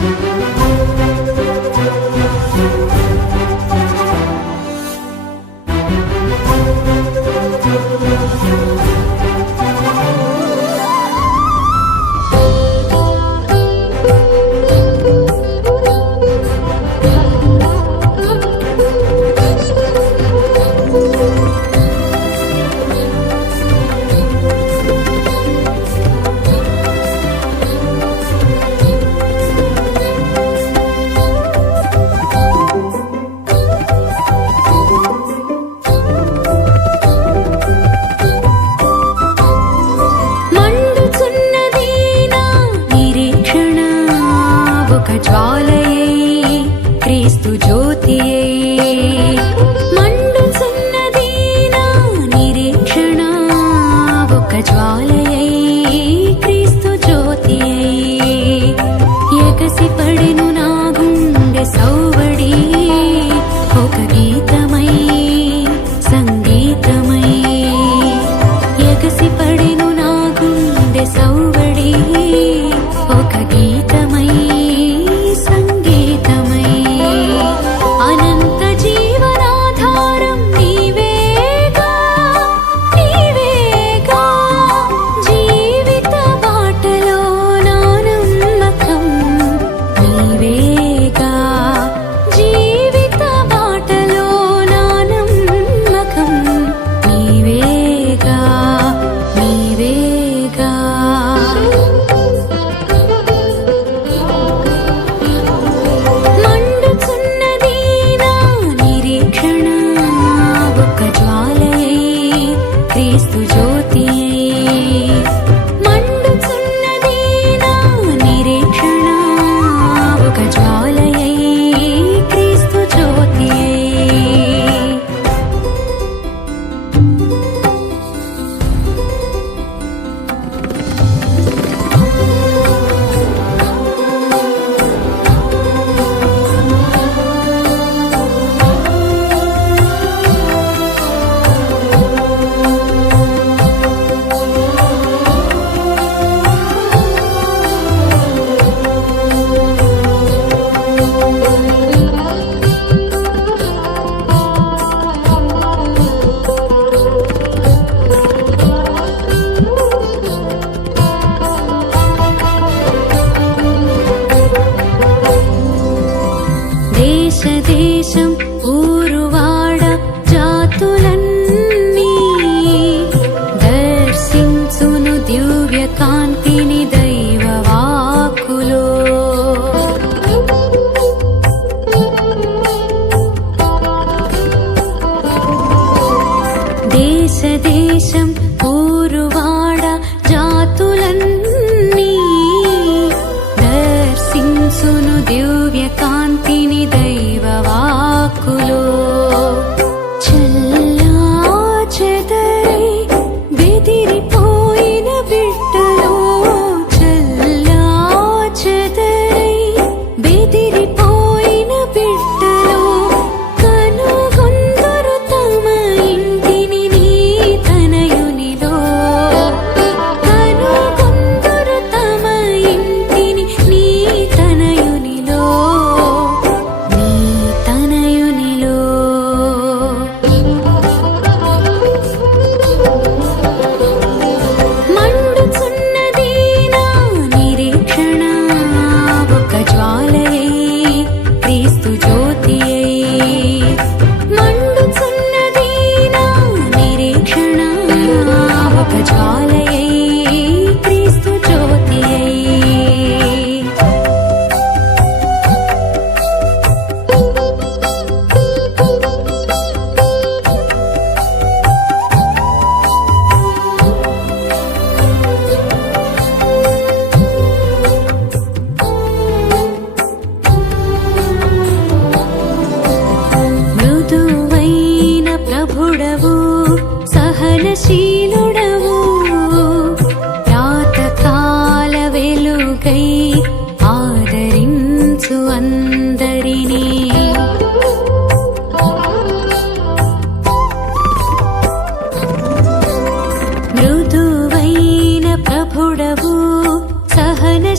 Música జ్వాలయై క్రీస్తు జ్యోతియై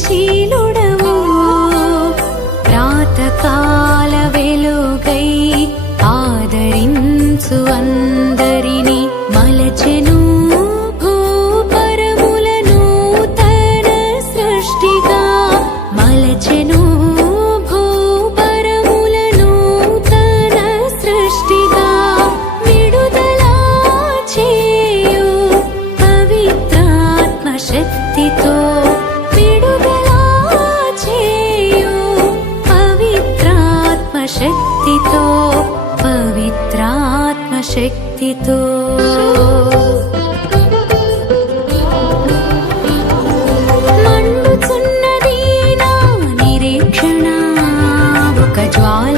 క్రియాశీలుడవు ప్రాతకాల వెలుగై ఆదరించు అందరిని మలచెను శక్తితో. మండుతున్నది నా నిరీక్షణ ఒక జ్వాల